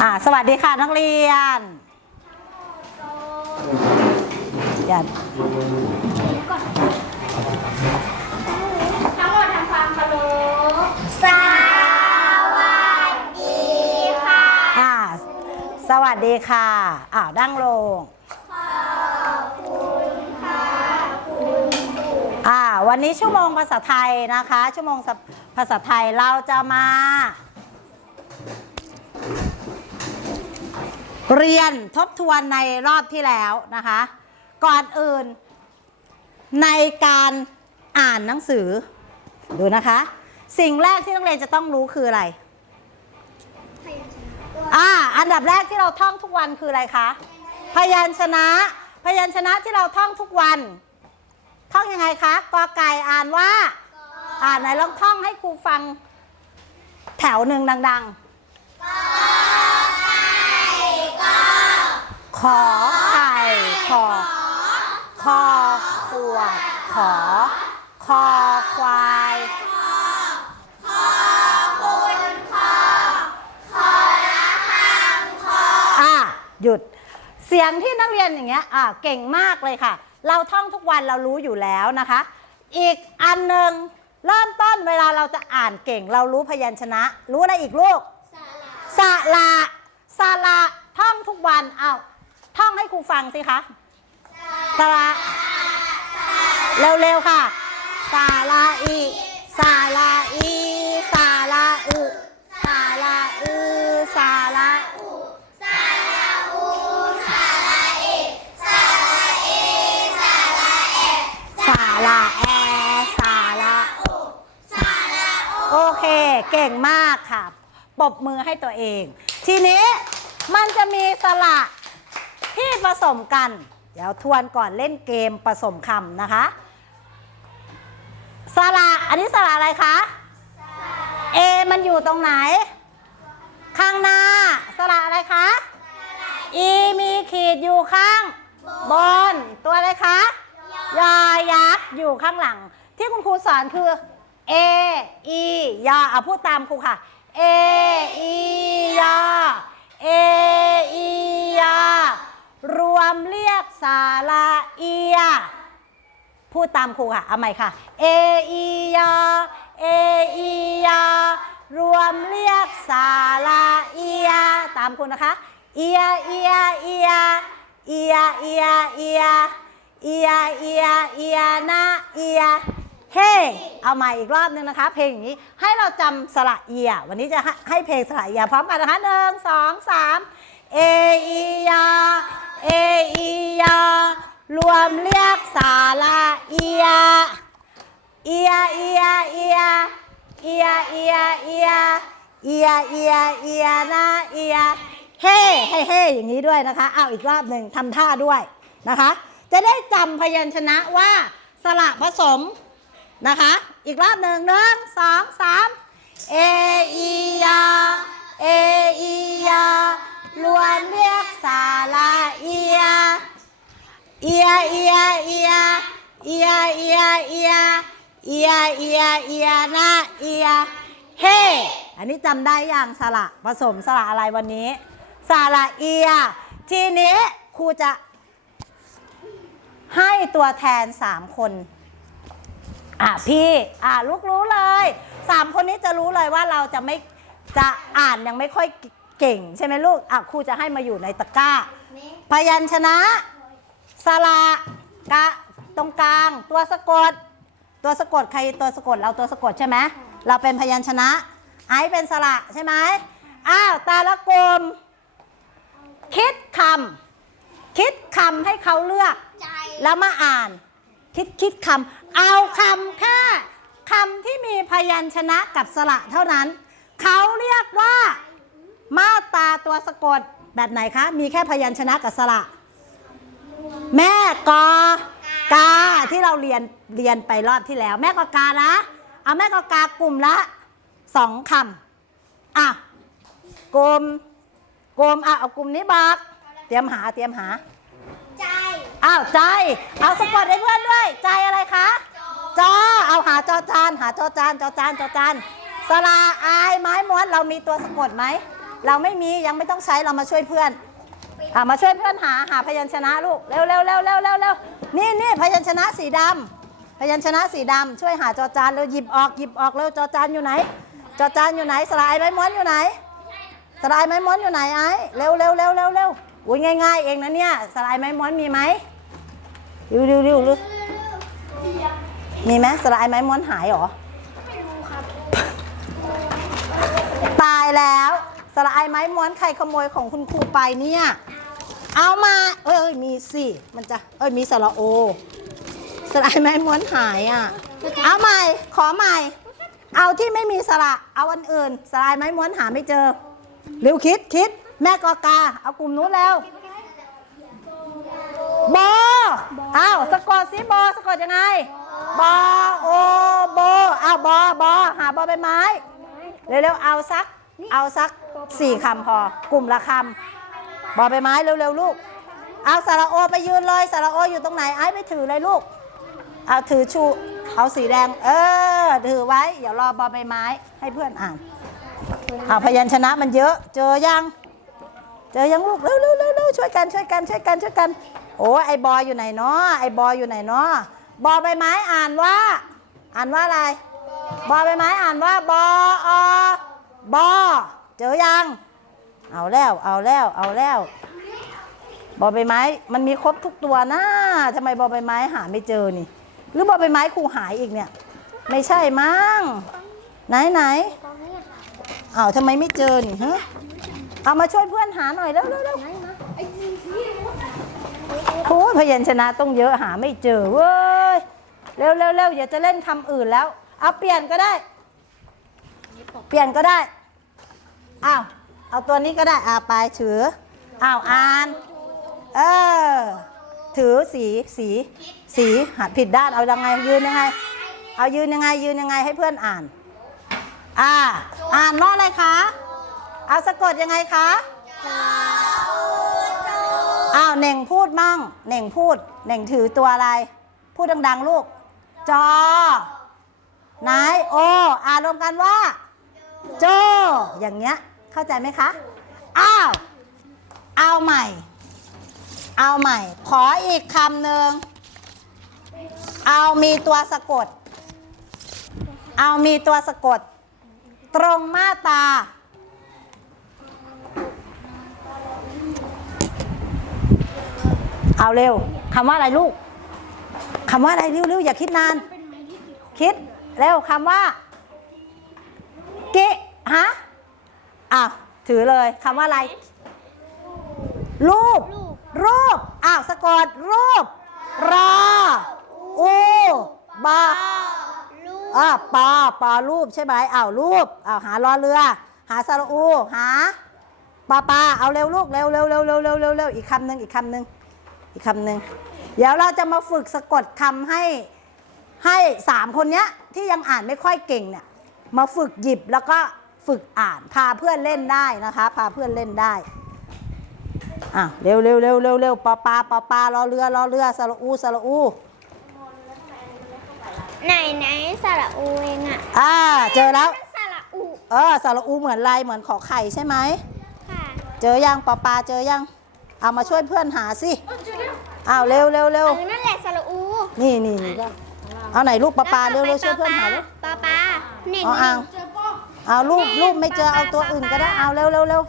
อ่าสวัสดีค่ะนักเรียนอย่าทั้งหมดทำความเคารพสวัสดีค่ะ อ่าสวัสดีค่ะอ่าดั้งลงอ่าวันนี้ชั่วโมงภาษาไทยนะคะ ชั่วโมงภาษาไทยเราจะมา เรียนทบทวนในรอบที่แล้วนะคะ ก่อนอื่น ในการอ่านหนังสือ ดูนะคะ สิ่งแรกที่นักเรียนจะต้องรู้คืออะไรอ่าอันดับแรกที่เราท่องทุกวันคืออะไรคะ พยัญชนะ พยัญชนะที่เราท่องทุกวัน ท่องยังไงคะกอไก่อ่านว่า อ่านไหนลองท่องให้ครูฟัง แถวหนึ่งดัง ๆ ขอไข่ขอคอขวดขอ คอควายอะหยุด เสียงที่นักเรียนอย่างเงี้ยอะเก่งมากเลยค่ะ เราท่องทุกวันเรารู้อยู่แล้วนะคะ อีกอันหนึ่งเริ่มต้นเวลาเราจะอ่านเก่ง เรารู้พยัญชนะ รู้อะไรอีกลูกสระสระท่องทุกวันอ้าว ท่องให้ครูฟังสิคะสระเร็วๆค่ะ สาระอีสาระอีสาระอึสาระอือสาระอุสาระแอสาระสาระโอเค เก่งมากค่ะปรบมือให้ตัวเอง ทีนี้มันจะมีสระ ที่ผสมกัน เดี๋ยวทวนก่อนเล่นเกมผสมคำนะคะสระอันนี้สระอะไรคะเอมันอยู่ตรงไหน ข้างหน้าสระอะไรคะอีมีขีดอยู่ข้าง บน ตัวอะไรคะยอยักษ์อยู่ข้างหลัง ที่คุณครูสอนคือ A E ยอเอาพูดตามครูค่ะ A E ยอ A E ยอ รวมเรียกสาระเอีย พูดตามครูค่ะ เอาใหม่ค่ะ A E ยเอ A E ยอรวมเรียกสาระเอีย ตามคุณนะคะ เอีย เอีย เอีย เอีย เอีย เอีย เอีย เอีย เอียนะเอีย เฮ้ เอาใหม่อีกรอบนึงนะคะ เพลงอย่างนี้ ให้เราจำสระเอีย วันนี้จะให้เพลงสระเอียพร้อมกันนะคะหนึ่งสองสามเออีย เออียารวมเรียกสาระเอีย เอีย เอีย เอีย เอีย เอีย เอีย เอีย เอีย เอียนะเอีย เฮ้ให้เฮ้อย่างนี้ด้วยนะคะ เอาอีกรอบหนึ่งทำท่าด้วยนะคะ จะได้จำพยัญชนะว่าสระผสมนะคะ อีกรอบหนึ่งหนึ่งสองสามเออียาเออียา รวมเรียกสาระเอีย เอีย เอีย เอีย เอีย เอีย เอีย เอีย เอีย เอียนะเอีย เฮ้อันนี้จำได้อยังสระผสมสระอะไรวันนี้ สระเอีย ทีนี้ครูจะให้ตัวแทนสามคน อะพี่อะลูกรู้เลยสามคนนี้จะรู้เลยว่าเราจะไม่จะอ่านยังไม่ค่อย เก่งใช่ไหมลูกอะครูจะให้มาอยู่ในตะกร้า พยัญชนะสระกะตรงกลาง ตัวสะกด ตัวสะกดใครตัวสะกดเราตัวสะกดใช่ไหมเราเป็นพยัญชนะ ไอซ์เป็นสระใช่ไหมอ้าวแต่ละกลุ่มคิดคำคิดคำให้เขาเลือกใจแล้วมาอ่าน คิดคิดคำเอาคำแค่คำที่มีพยัญชนะกับสระเท่านั้น เขาเรียกว่า มาตราตัวสะกดแบบไหนคะ มีแค่พยัญชนะกับสระ แม่กอกาที่เราเรียนเรียนไปรอบที่แล้ว แม่กอกานะเอาแม่กอกากลุ่มละสองคำอะกลุ่มกลุ่มอะเอากลุ่มนี้บอกเตรียมหาเตรียมหา ใจ อ้าวใจ เอาสะกดให้เพื่อนด้วย ใจอะไรคะจอเอาหาจอจานหาจอจานจอจานจอจานสระอายไม้ม้วนเรามีตัวสะกดไหมไเราไม่มียังไม่ต้องใช้เรามาช่วยเพื่อนอ่ามาช่วยเพื่อนหาหาพยัญชนะลูกเร็วเร็วเร็วเร็วเร็วเร็วนี่นี่พยัญชนะสีดำพยัญชนะสีดำช่วยหาจอจานเร็วหยิบออกหยิบออกเร็วจอจานอยู่ไหน จอจานอยู่ไหนสลายไม้ม้วนอยู่ไหนสลายไม้ม้วนอยู่ไหนไอ้เร็วเร็วเร็วเร็วเร็วอุ้ยง่ายๆ เองนะเนี่ยสลายไม้ม้วนมีไหมริวริวริวริวมีไหมสลายไม้ม้วนหายเหรอตายแล้ว สลายไม้ม้วนใครขโมยของคุณครูไปเนี่ย เอามาเอ้ยเอ้ยมีสิมันจะเอ้ยมีสระโอ สลายไม้ม้วนหายอะ เอาใหม่ขอใหม่ เอาที่ไม่มีสระเอาอันอื่น สลายไม้ม้วนหาไม่เจอเร็วคิดคิด แม่กอกา เอากลุ่มนู้นแล้วบอเอาสะกดสิบอสะกดยังไงบอโอบเอาบอบอหาบอใบไม้ เร็วๆเอาสัก เอาสัก สี่คำพอกลุ่มละคำบอใบไม้เร็วๆลูก เอาสระโอไปยืนเลยสระโออยู่ตรงไหนไอ้ไปถือเลยลูก เอาถือชูเอาสีแดง เออ ถือไว้เดี๋ยวรอบอใบไม้ให้เพื่อนอ่านเอาพยัญชนะมันเยอะ เจอยังเจอยังลูกเร็วเร็วเร็วเร็วช่วยกันช่วยกันช่วยกันช่วยกัน โอ้ไอบอยอยู่ไหนเนาะไอบอยอยู่ไหนเนาะบอใบไม้อ่านว่า อ่านว่าอะไร บอใบไม้อ่านว่าบออบอ เจอยัง เอาแล้ว เอาแล้ว เอาแล้ว บอใบไม้ มันมีครบทุกตัวนะทำไมบอใบไม้หาไม่เจอนี่ หรือบอใบไม้ครูหายอีกเนี่ย ไม่ใช่มั้ง ไหนไหนเอ้าทำไมไม่เจอนี่ฮะเอามาช่วยเพื่อนหาหน่อยเร็วเร็วเร็วโอ้ยพยัญชนะต้องเยอะหาไม่เจอเว้ย เร็วเร็วเร็วอย่าจะเล่นคำอื่นแล้ว เอาเปลี่ยนก็ได้ เปลี่ยนก็ได้ อ้าวเอาตัวนี้ก็ได้อ่าไปถืออ้าวอ่าน เออ ถือสีสีสีหัดผิดด้านเอายังไงยืนยังไง เอายืนยังไงยืนยังไงให้เพื่อนอ่าน อ่า อ่านว่าอะไรคะเอาสะกดยังไงคะอ้าวเน่งพูดมั่งเน่งพูดเน่งถือตัวอะไร พูดดัง ๆ ลูก จอนายโอ อ่านรวมกันว่า โจ อย่างเงี้ย เข้าใจไหมคะ อ้าว เอาใหม่ เอาใหม่ ขออีกคำหนึ่ง เอามีตัวสะกด เอามีตัวสะกด ตรงมาตา เอาเร็วคำว่าอะไรลูกคำว่าอะไรเร็วๆอย่าคิดนาน คิด เร็วคำว่ากิฮะ อ้าวถือเลยคำว่าอะไร รูป รูป อ้าวสะกดรูป รออูบาอ่าปอปอรูปใช่ไหมอ้าวรูปอ้าวหารอเรือ หาสระอู หาปลาปลาเอาเร็วลูกเร็วเร็วเร็วเร็วเร็วเร็วเร็วอีกคำหนึ่งอีกคำหนึ่งอีกคำหนึ่งเดี๋ยวเราจะมาฝึกสะกดคำให้ให้สามคนเนี้ยที่ยังอ่านไม่ค่อยเก่งเนี่ยมาฝึกหยิบแล้วก็ ฝึกอ่าน พาเพื่อนเล่นได้นะคะ พาเพื่อนเล่นได้อะเร็วเร็วเร็วเร็วเร็วปลาปลาปลาปลารอเรือรอเรือสระอูสระอูไหนไหนสระอูเองอะอ่าเจอแล้วสระอูเออสระอูเหมือนลายเหมือนขอไข่ใช่ไหมค่ะเจอยังปลาปลาเจอยังเอามาช่วยเพื่อนหาสิอ้าวเร็วเร็วเร็วเออนั่นแหละสระอูนี่นี่นี่ก็เอาไหนลูกปลาปลาเร็วเร็วช่วยเพื่อนหาลูกปลาปลาหนึ่งเอาอ่าง เอารูปรูปไม่เจอเอาตัวอื่นก็ได้เอาเร็วเร็วเร็ว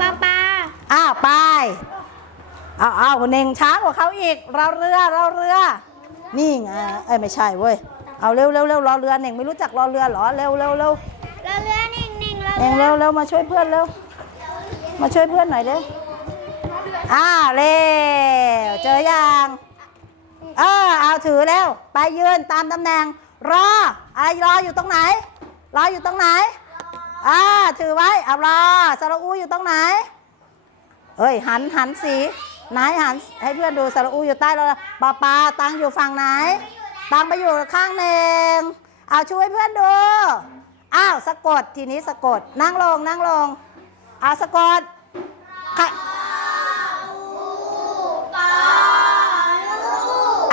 ปลาปลาอ้าวไปเอาเอาเน่งช้ากว่าเขาอีกเราเรือเราเรือ นี่ไงเอ้ยไม่ใช่เว้ยเอาเร็วเร็วเร็วรอเรือเน่งไม่รู้จักรอเรือเหรอเร็วเร็วเร็วเราเรือหนึ่งหนึ่งเราเน่งเร็วเร็วมาช่วยเพื่อนเร็วมาช่วยเพื่อนหน่อยเร็วอ้าวเร็วเจอยังเออเอาถือเร็วไปยืนตามตำแหน่งรออะไรรออยู่ตรงไหน รออยู่ตรงไหนอ่าถือไว้เอารอสระอูอยู่ตรงไหน เอ้ยหันหันสีไหนหันให้เพื่อนดูสระอูอยู่ใต้เราปาปาตังอยู่ฝั่งไหน ตังไปอยู่ข้างเนงเอาช่วยเพื่อนดูอ้าวสะกดทีนี้สะกดนั่งลงนั่งลงเอาสะกดใคร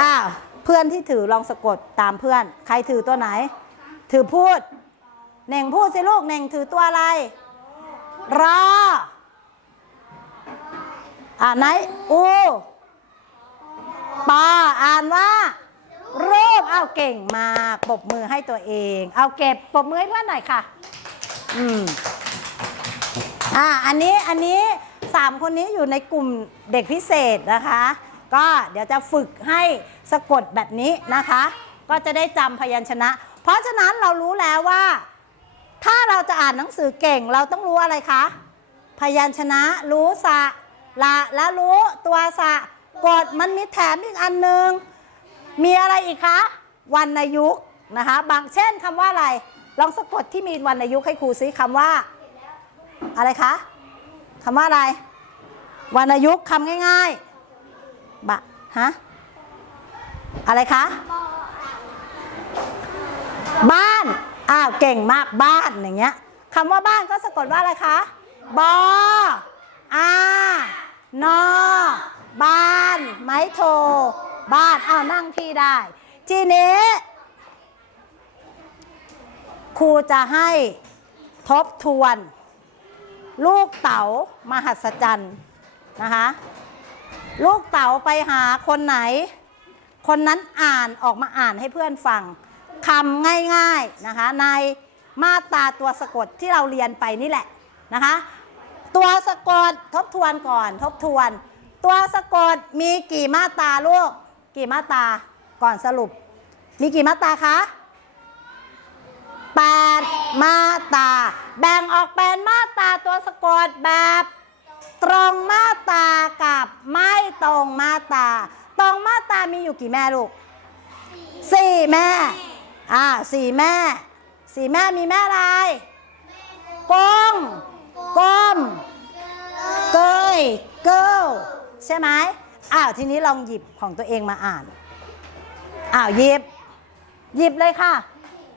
อ้าวเพื่อนที่ถือลองสะกดตามเพื่อน ใครถือตัวไหน ถือพูด เน่งพูดสิลูกเน่งถือตัวอะไรรออ่านไหนอูปออ่านว่ารูปเอาเก่งมากปบมือให้ตัวเอง เอาเก็บปบมือให้เพื่อนหน่อยค่ะ อืมอ่าอันนี้อันนี้สามคนนี้อยู่ในกลุ่มเด็กพิเศษนะคะ ก็เดี๋ยวจะฝึกให้สะกดแบบนี้นะคะ ก็จะได้จำพยัญชนะ เพราะฉะนั้นเรารู้แล้วว่า ถ้าเราจะอ่านหนังสือเก่งเราต้องรู้อะไรคะ พยัญชนะ รู้สะละและรู้ตัวสะกดมันมีแถมอีกอันหนึ่งมีอะไรอีกคะวรรณยุกต์นะคะบางเช่นคำว่าอะไร ลองสะกดที่มีวรรณยุกต์ให้ครูซิคำว่า อะไรคะคำว่าอะไรวรรณยุกต์คำง่ายๆบะฮะอะไรคะ บ้าน อ้าวเก่งมากบ้านอย่างเงี้ยคำว่าบ้านก็สะกดว่าอะไรคะบออานอบ้าน ไม้โท บ้านอ้าวนั่งที่ได้ ทีนี้ครูจะให้ทบทวน ลูกเต๋ามหัศจรรย์นะคะลูกเต๋าไปหาคนไหน คนนั้นอ่านออกมาอ่านให้เพื่อนฟัง คำง่ายๆนะคะในมาตราตัวสะกดที่เราเรียนไปนี่แหละนะคะตัวสะกดทบทวนก่อนทบทวน ตัวสะกดมีกี่มาตราลูกกี่มาตราก่อนสรุป มีกี่มาตราคะแปดมาตราแบ่งออกเป็นมาตราตัวสะกดแบบตรงมาตรากับไม่ตรงมาตราตรงมาตรามีอยู่กี่แม่ลูกสี่แม่ อ่าสี่แม่ สี่แม่มีแม่อะไรกงกลมเกยเกิลใช่ไหมอ้าวทีนี้ลองหยิบของตัวเองมาอ่านอ้าวหยิบ หยิบเลยค่ะ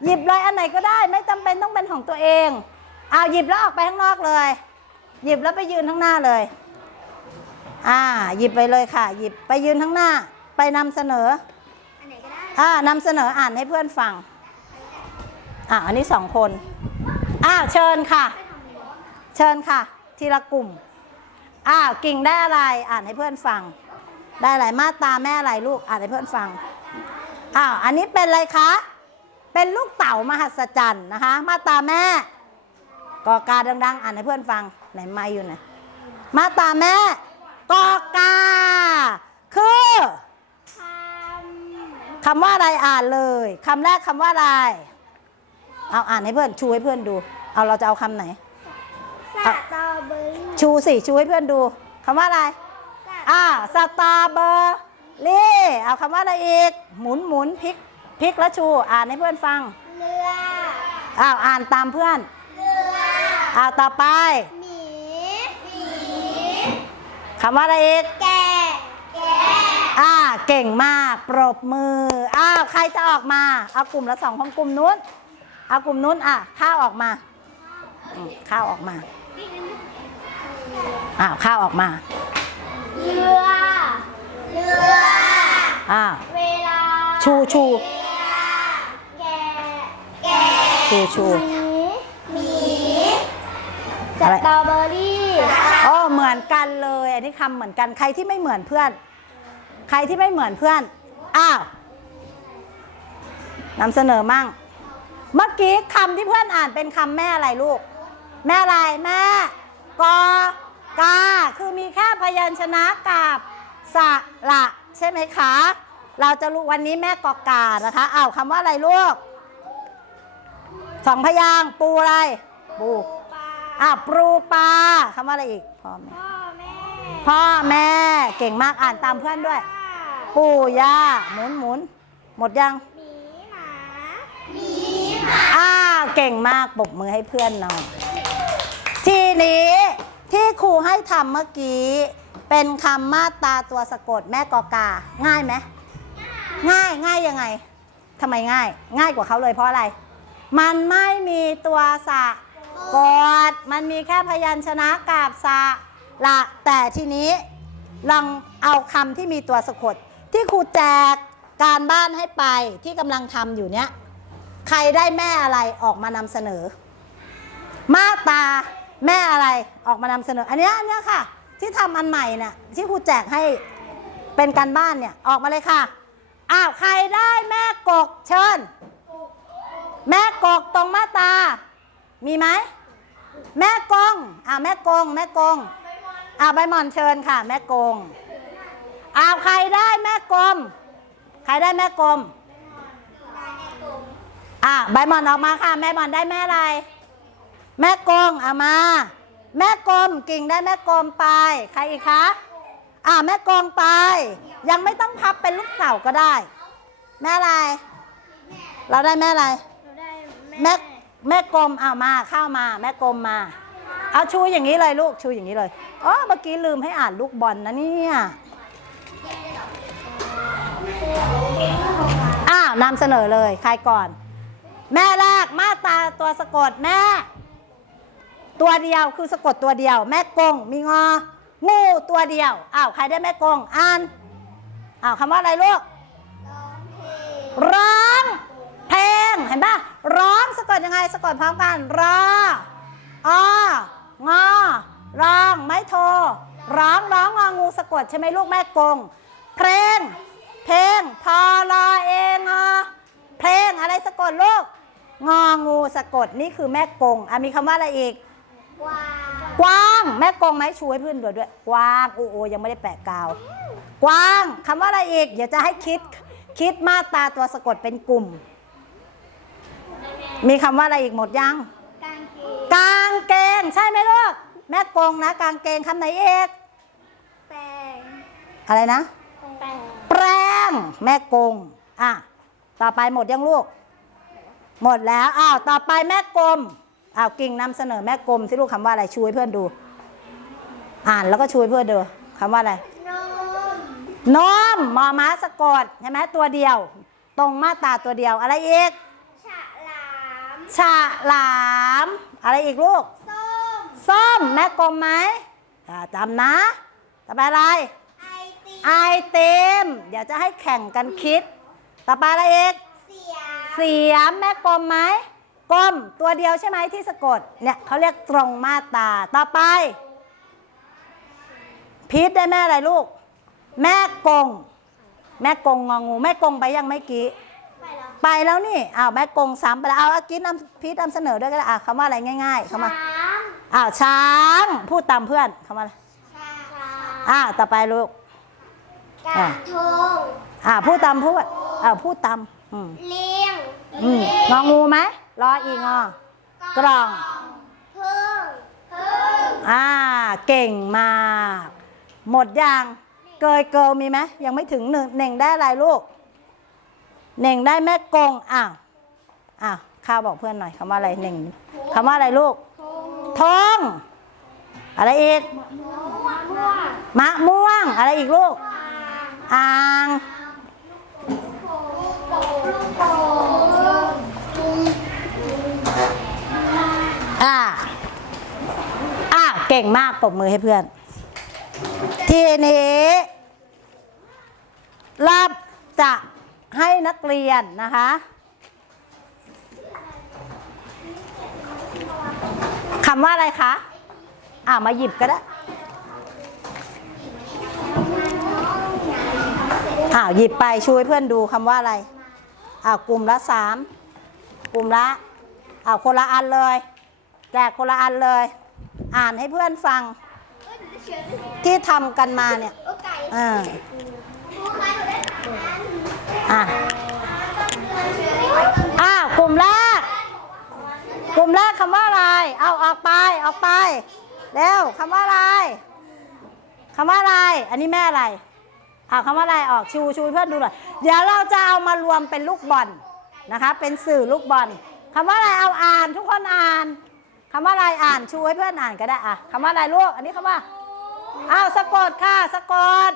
หยิบเลยอันไหนก็ได้ไม่จำเป็นต้องเป็นของตัวเองอ้าวหยิบแล้วออกไปข้างนอกเลย หยิบแล้วไปยืนข้างหน้าเลยอ่าหยิบไปเลยค่ะ หยิบไปยืนข้างหน้า ไปนำเสนอ อ่านำเสนออ่านให้เพื่อนฟัง อ่าอันนี้สองคนอ้าวเชิญค่ะ เชิญค่ะ ทีละกลุ่มอ้าวกิ่งได้อะไรอ่านให้เพื่อนฟัง ได้อะไรมาตาแม่อะไรลูกอ่านให้เพื่อนฟังอ้าวอันนี้เป็นอะไรคะ เป็นลูกเต่ามหัศจรรย์นะคะ มาตาแม่กอกาดัง ๆ อ่านให้เพื่อนฟังไหนไม้อยู่ไหนมาตาแม่กอกา คือ คำคำว่าอะไรอ่านเลยคำแรกคำว่าอะไร เอาอ่านให้เพื่อนชูให้เพื่อนดู เอาเราจะเอาคำไหนสตรอเบอรี่ชูสิชูให้เพื่อนดูคำว่าอะไรสอ่าสตรอเบอร์รี่เอาคำว่าอะไรอีก หมุนหมุนพลิกพลิกแล้วชู อ่านให้เพื่อนฟังเรืออ้าวอ่านตามเพื่อนเรืออ้าวต่อไปหมีหมีคำว่าอะไรอีกแกะแกะอ่า เก่งมาก ปรบมือ อ้าว ใครจะออกมา เอากลุ่มละสองของกลุ่มนู้น เอากลุ่มนู้นอะ ข้าวออกมาอืมข้าวออกมา อ้าว ข้าวออกมา เรือ เรือ อ้าว เวลาชูชูเวลาแกะแกะชูชู หมีหมีสอะไร ตรอเบอรี่ โอ้เหมือนกันเลย อันนี้คำเหมือนกัน ใครที่ไม่เหมือนเพื่อนใค รที่ไม่เหมือนเพื่อน อ้าวนำเสนอมั่ง เมื่อกี้คำที่เพื่อนอ่านเป็นคำแม่อะไรลูก แม่อะไรแม่กอกา คือมีแค่พยัญชนะกับสระใช่ไหมคะ เราจะรู้วันนี้แม่กอกานะคะอ้าวคำว่าอะไรลูกสองพยางค์ปูอะไรปูปลาอะปรูปลาคำว่าอะไรอีกพ่อแม่พ่อแม่พ่อแม่ เก่งมากอ่านตามเพื่อนด้วย ปู่ย่าหมุนหมุนหมดยังหมีหมาหมีอ้าวเก่งมากปรบมือให้เพื่อนหน่อยทีนี้ที่ครูให้ทำเมื่อกี้ เป็นคำมาตราตัวสะกดแม่กอกา ง่ายไหมง่ายง่ายยังไงทำไมง่าย ง่ายกว่าเขาเลยเพราะอะไร มันไม่มีตัวสะกดมันมีแค่พยัญชนะกับสะละแต่ทีนี้ลองเอาคำที่มีตัวสะกด ที่ครูแจกการบ้านให้ไปที่กำลังทำอยู่เนี้ยใครได้แม่อะไรออกมานำเสนอ มาตาแม่อะไรออกมานำเสนอ อันเนี้ยอันเนี้ยค่ะ ที่ทำอันใหม่เนี่ยที่ครูแจกให้เป็นการบ้านเนี่ยออกมาเลยค่ะอ้าวใครได้แม่กกเชิญ แม่กกตรงมาตา มีไหมแม่กงอ่าแม่กงแม่กงอ่าใบหมอนเชิญค่ะ แม่กง อ้าวใครได้แม่กลม ใครได้แม่กลมอ่าใบหมอนออกมาค่ะ แม่หมอนได้แม่อะไร แม่กงเอามา แม่กลมกิ่งได้แม่กลมไป ใครอีกคะอ่าแม่กลมไป ยังไม่ต้องพับเป็นลูกเต่าก็ได้ แม่อะไร เราได้แม่อะไรหนูได้แม่แม่กลมเอามาเข้ามา แม่กลมมา เอาชูอย่างนี้เลยลูกชูอย่างนี้เลยอ๋อเมื่อกี้ลืมให้อ่านลูกบอลนะเนี่ย อ้าวนำเสนอเลย ใครก่อน แม่แรกมาตาตัวสะกดแม่ ตัวเดียวคือสะกดตัวเดียว แม่กงมีงอ งูตัวเดียว อ้าว ใครได้แม่กงอ่านอ้าวคำว่าอะไรลูก ร้องเพลงเห็นปะร้องสะกดยังไงสะกดพร้อมกันรอองอร้อง ไม่โทร ร้องร้องงองูสะกดใช่ไหมลูกแม่กง เพลง เพลงพอรอเองอเพลงอะไรสะกดลูกงองูสะกดนี่คือแม่กงอะมีคำว่าอะไรอีก กวางกว้าง แม่กงไหมช่วยเพื่อนด้วยด้วย กว้างโอ้โอยังไม่ได้แปะกาว กว้างคำว่าอะไรอีก เดี๋ยวจะให้คิดคิดมาตราตัวสะกดเป็นกลุ่ม มีคำว่าอะไรอีกหมดยัง กางเกงกางเกงใช่ไหมลูก แม่กงนะกางเกงคำไหนเอกแปรงอะไรนะ แปรงแปรงแม่กงอะต่อไปหมดยังลูก หมดแล้วอ้าวต่อไปแม่กลมอ้าวกิ่งนำเสนอแม่กลมที่ลูกคำว่าอะไรช่วยเพื่อนดู อ่านแล้วก็ช่วยเพื่อนดูคำว่าอะไรนมนมมอม้าสะกดใช่ไหมตัวเดียว ตรงมาตราตัวเดียวอะไรอีกฉลาม ฉลาม อะไรอีกลูก ส้มส้มแม่กลมไหมอ่าจำนะต่อไปอะไรไอติมไอเต็มเดี๋ยวจะให้แข่งกันคิด ต่อไปอะไรอีกเสียมเสียมแม่กลมไหมกลมตัวเดียวใช่ไหมที่สะกดเนี่ยเขาเรียกตรงมาตราต่อไป พีทได้แม่อะไรลูก แม่กง แม่กงงองู แม่กงไปยังไม่อกี้ไปแล้วไปแล้วนี่อ้าวแม่กงซ้ำไปแล้วเอาอากินนำพีทนำเสนอด้วยก็ได้อะคำว่าอะไรง่ายๆคำว่าช้าง อ้าวช้าง พูดตามเพื่อนคำว่าอะไรช้างอ่าต่อไปลูกกระทงอ่าพูดตามพูดอ่าพูดตามอืมเลี้ยงอืมงองูไหมรออีกงอกล่องพึ่งพึ่งอ่าเก่งมาก หมดยังเกยเกิลมีไหมยังไม่ถึงหนึ่งเน่งได้อะไรลูกเน่งได้แม่กงอ้าวอ้าวข้าวบอกเพื่อนหน่อยคำว่าอะไรเน่งคำว่าอะไรลูก ทอง อะไรอีก มะม่วง อะไรอีกลูก อ่างอ่าอ่าเก่งมากปรบมือให้เพื่อน ทีนี้รับจะให้นักเรียนนะคะ คำว่าอะไรคะ อ่ามาหยิบก็ได้ อ้าวหยิบไปช่วยเพื่อนดูคำว่าอะไร อ้าวกลุ่มละสามกลุ่มละอ้าวคนละอันเลย แจกคนละอันเลย อ่านให้เพื่อนฟัง ที่ทำกันมาเนี่ยอ่าอะอ้าวกลุ่มแร กลุ่มแรกคำว่าอะไร เอาออกไปออกไป เร็วคำว่าอะไรคำว่าอะไร อันนี้แม่อะไรเอาคำว่าอะไรออกชูชูเพื่อนดูหน่อย เดี๋ยวเราจะเอามารวมเป็นลูกบอลนะคะ เป็นสื่อลูกบอลคำว่าอะไรเอาอ่านทุกคนอ่านคำว่าอะไรอ่านชูให้เพื่อนอ่านก็ได้อะคำว่าอะไรลูกอันนี้คำว่าอ้าวสะกดค่ะสะกด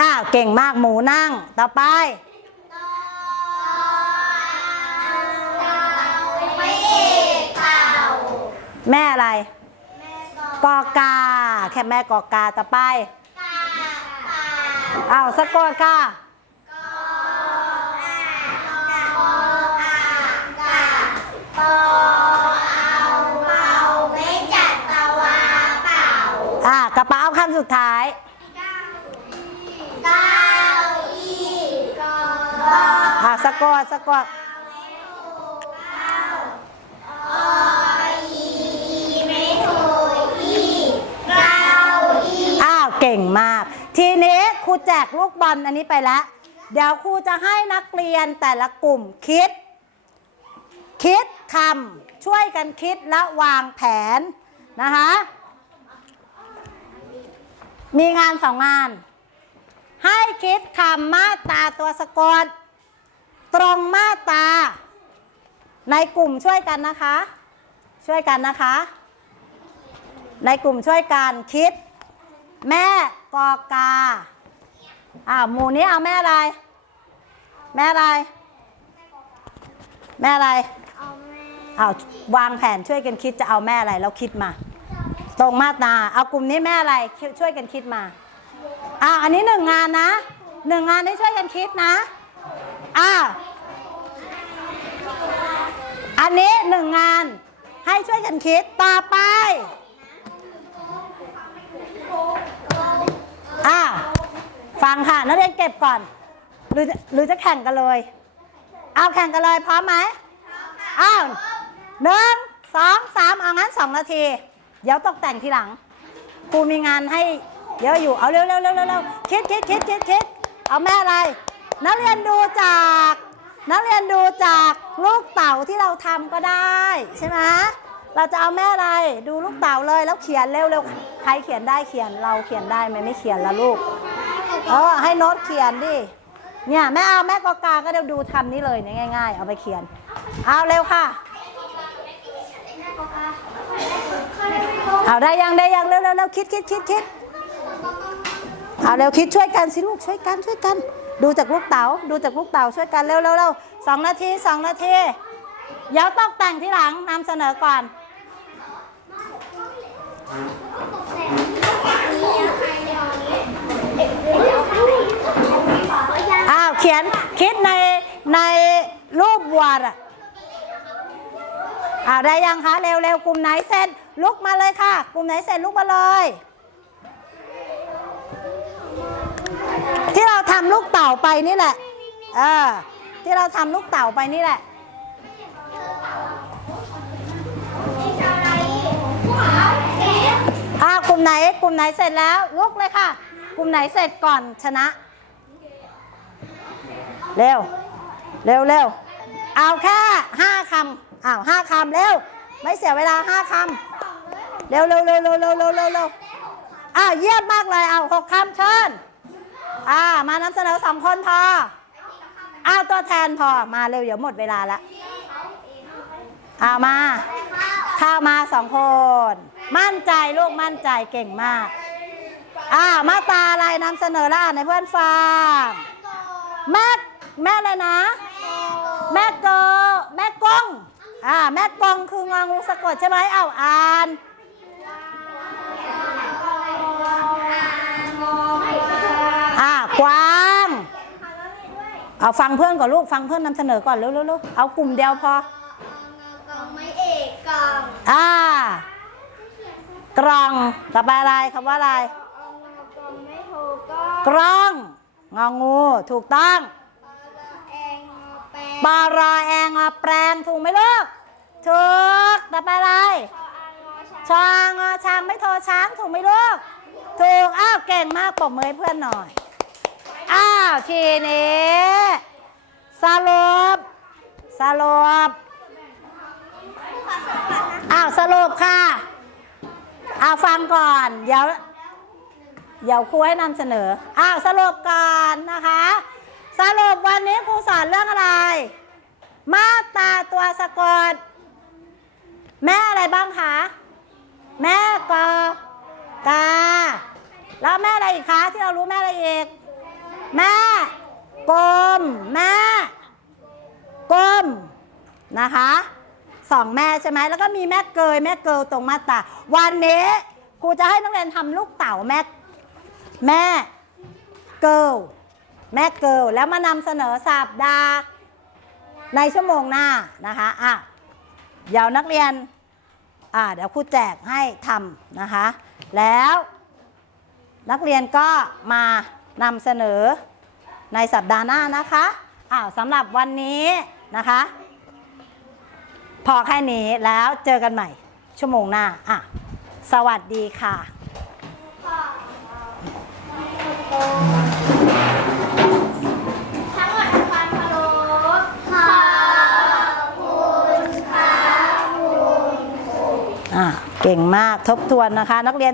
อ้าวเก่งมากหมูนั่งต่อไป แม่อะไร กอกา แค่แม่กอกาต่อไปอ้าวสะกดค่ะอ่ากระเป๋าคำสุดท้ายอ่าสะกดสะกด ทีนี้ครูแจกลูกบอลอันนี้ไปแล้ว เดี๋ยวครูจะให้นักเรียนแต่ละกลุ่มคิด คิดคำช่วยกันคิดและวางแผนนะคะมีงานสองงาน ให้คิดคำมาตาตัวสะกด ตรงมาตา ในกลุ่มช่วยกันนะคะ ช่วยกันนะคะ ในกลุ่มช่วยกันคิด แม่กอกาอ่าหมู่นี้เอาแม่อะไร แม่อะไร แม่อะไรเอาแม่เอาวางแผนช่วยกันคิดจะเอาแม่อะไรแล้วคิดมา ตรงมาตราเอากลุ่มนี้แม่อะไรช่วยกันคิดมาอ่าอันนี้หนึ่งงานนะหนึ่งงานที่ช่วยกันคิดนะอ่าอันนี้หนึ่งงานให้ช่วยกันคิดต่อไป อ่าฟังค่ะนักเรียนเก็บก่อน หรือจะหรือจะแข่งกันเลย เอาแข่งกันเลยพร้อมไหมอ้าวหนึ่งสองสามเอางั้นสองนาที เดี๋ยวตกแต่งทีหลังครูมีงานให้เยอะอยู่เอาเร็วเร็วเร็วเร็วเร็วคิดคิดคิดคิดคิดเอาแม่อะไร นักเรียนดูจาก นักเรียนดูจากลูกเต่าที่เราทำก็ได้ใช่ไหมเราจะเอาแม่อะไร ดูลูกเต่าเลยแล้วเขียนเร็วเร็ว ใครเขียนได้เขียนเราเขียนได้ไหมไม่เขียนละลูกเออให้โน้ตเขียนดิเนี่ยแม่เอาแม่กอกาก็เดี๋ยวดูคำนี้เลยเนี่ยง่าย ๆ เอาไปเขียน เอาเร็วค่ะ เอาได้ยังได้ยังเร็วเร็วเร็วคิดคิดคิดคิดเอาเร็วคิดช่วยกันสิลูกช่วยกันช่วยกัน ดูจากลูกเต๋าดูจากลูกเต๋าช่วยกันเร็วเร็วเร็วสองนาทีสองนาทีเดี๋ยวตกแต่งทีหลังนำเสนอก่อน อ้าวเขียนคิดในในรูปวัวอะอ้าวได้ยังคะเร็วเร็วกลุ่มไหนเสร็จลุกมาเลยค่ะ กลุ่มไหนเสร็จลุกมาเลย ที่เราทำลูกเต่าไปนี่แหละเออที่เราทำลูกเต่าไปนี่แหละอ้าวกลุ่มไหนกลุ่มไหนเสร็จแล้วลุกเลยค่ะ กลุ่มไหนเสร็จก่อนชนะ เร็ว เร็วเร็วเอาแค่ห้าคำอ้าวห้าคำเร็ว ไม่เสียเวลาห้าคำเร็วเร็วเร็วเร็วเร็วเร็วเร็วเร็วอ้าวเยี่ยมมากเลยเอาหกคำเชิญอ่ามานำเสนอสองคนพออ้าวตัวแทนพอมาเร็วเดี๋ยวหมดเวลาละอ้าวมา ข้าวมาสองคน มั่นใจลูกมั่นใจเก่งมาก อ้าวมาตราอะไรนำเสนอแล้วอ่านให้เพื่อนฟังแม่แม่อะไรนะ แม่เกอแม่กงอ่าแม่กงคืององูสะกดใช่ไหมเอาอ่านอ่ากวางเอาฟังเพื่อนก่อนลูกฟังเพื่อนนำเสนอก่อนเร็วๆๆเอากลุ่มเดียวพอกองไม่เอกกองอ่ากล่องต่อไปอะไรคำว่าอะไรกองไม่ถู กก็กล้องงองูถูกต้องเองแปลปอรอแองอแปลงถูกไหมลูกถูกต่อไปอะไรชางอช้างไม่โทรช้างถูกไหมลูกถูกอ้าวเก่งมากปรบมือให้เพื่อนหน่อย อ้าวทีนี้สรุปสรุปอ้าวสรุปค่ะอ้าวฟังก่อน เดี๋ยว เดี๋ยวครูให้นำเสนออ้าวสรุปก่อนนะคะ สรุปวันนี้ครูสอนเรื่องอะไร มาตราตัวสะกด แม่อะไรบ้างคะ แม่กอกา แล้วแม่อะไรอีกคะที่เรารู้แม่อะไรอีก แม่กลมแม่กลมนะคะสองแม่ใช่ไหมแล้วก็มีแม่เกยแม่เกลตรงมาตราวันนี้ครูจะให้นักเรียนทำลูกเต่าแม่ แม่เกิลแม่เกิลแล้วมานำเสนอสัปดาห์ในชั่วโมงหน้านะคะอะเดี๋ยวนักเรียนอ่าเดี๋ยวครูแจกให้ทำนะคะ แล้วนักเรียนก็มานำเสนอในสัปดาห์หน้านะคะอ้าวสำหรับวันนี้นะคะ พอแค่นี้แล้วเจอกันใหม่ชั่วโมงหน้าอะสวัสดีค่ะ ทั้งหมดความเคารพขอบคุณค่ะอะเก่งมากทบทวนนะคะ นักเรียน